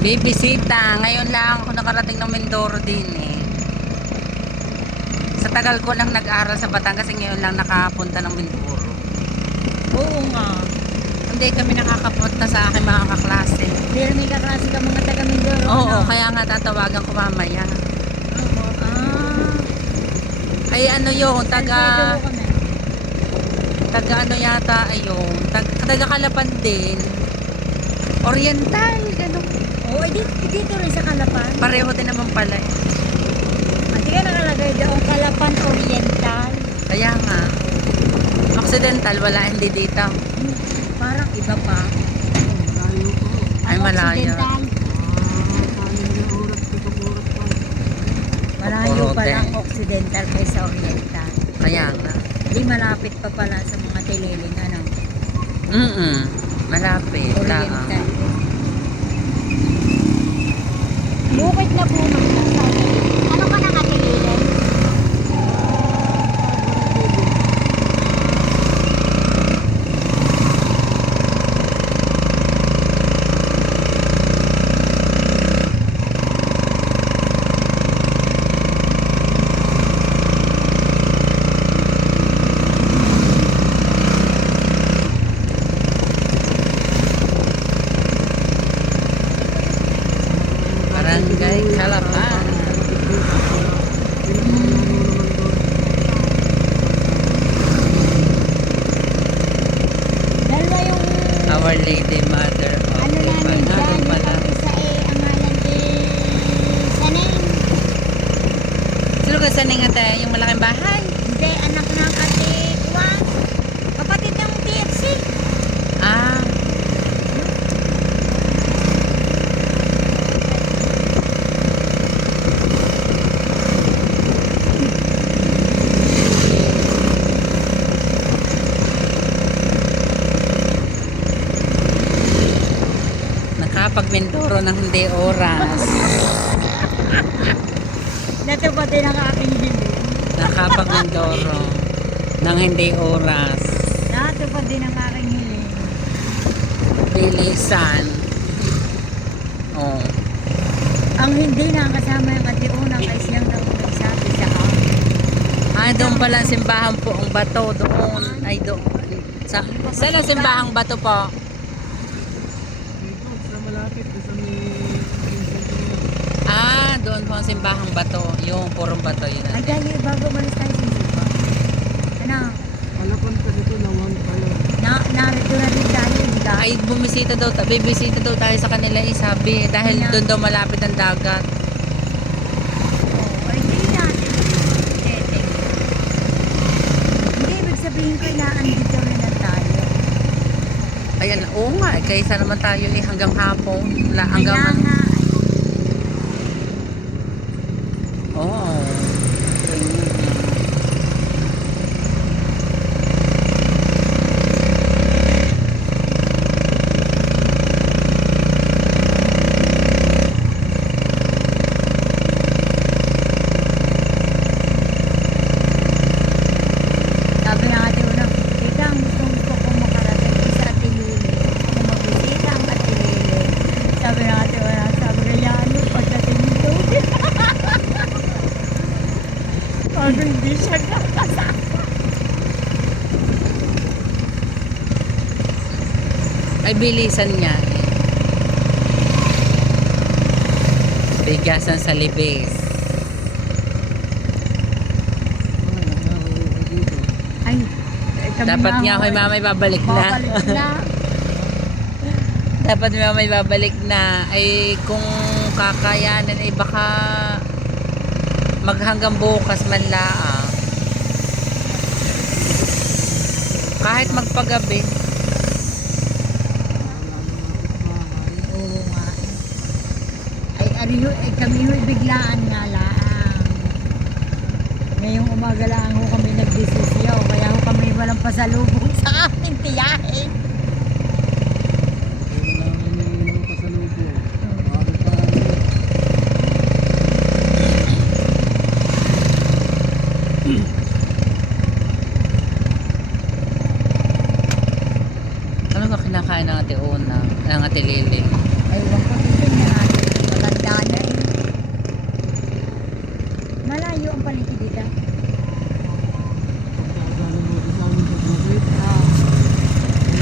Bibisita. Ngayon lang ako nakarating ng Mindoro din eh. Sa tagal ko lang nag-aral sa Batangas kasi ngayon lang nakapunta ng Mindoro. Oo nga. Hindi kami nakakapunta sa aking mga kaklase. Pero may kaklase ka mga taga Mindoro. Oo, no? kaya nga tatawagan ko mamaya. Ah. Ay ano yun, taga Alfredo kami. ano yata ayun, taga Calapan din. Oriental, ganun. Oo, dito rin sa Calapan. Pareho din naman pala eh. Hindi ka nakalagay doon, Calapan Oriental. Kaya nga. Occidental, wala hindi dito. Parang iba pa. Ay, malayo. Occidental. Malayo Paporote. pa lang Occidental kaysa Oriental. Kaya nga. Hindi malapit pa pala sa mga tililing, ano? Malapit lang. Oriental. Bukit na po ano ka nang atililing? Barangay Calapan. Dalawa yung Our Lady Mother of ano namin Ipanalo dyan, yung pala. pag-isa ang ngalan Saneng. Sino ka sa ate? Yung malaking bahay? Hindi, anak ng ate Juan. Kapatid ng TFC. Ah, nakapag-Mindoro ng hindi oras. Natupati ng aking hiling. Nakapag-Mindoro ng hindi oras. Natupati ng aking hiling. Bilisan. Oh. Ang hindi nakasama yung ate unang ay siyang nagsabi sa akin. Ay, doon pala ang simbahan po ang bato. Doon. Ay, doon. Saan ang simbahang bato po? Ah, doon po ang simbahang bato. Yung purong bato. Yun Ay, natin. dahil bago malis tayo sa Isipa. Ano? Alapan pa dito nawang kayo. Narito na rin tayo. Ay, bumisita daw, bibisita daw tayo sa kanila sabi. Dahil Kanya. doon daw malapit ang dagat. Ay, hindi natin. Hindi, ibig sabihin ko ilaan dito rin na tayo. Ayan, oo nga. Kaysa naman tayo hanggang hapon. Hanggang Kaya nga, Oo. sabi ng ate unang, tita, ang gusto ko makarating sa ate Lili. Kung magbisita ang ate Lili. Sabi ng ate unang, sabi kaya ano, pagdating nito. Sabi hindi siya kakasama. Ay, bilisan niya. Bigasan sa libis. Ay, kami Dapat nga kay mamay babalik na. babalik na. Dapat mamay babalik na. Ay, kung kakayanan, ay baka maghanggang bukas man laang. Kahit magpagabi. Oo nga. Ay, kami ho'y biglaan nga lang. Ngayong umaga lang ho kami nagdesisyon. Kaya ho kami walang pasalubong sa aming tiyahin. Ano ba kinakain ng ate Una? Ng ate Lili? Ay,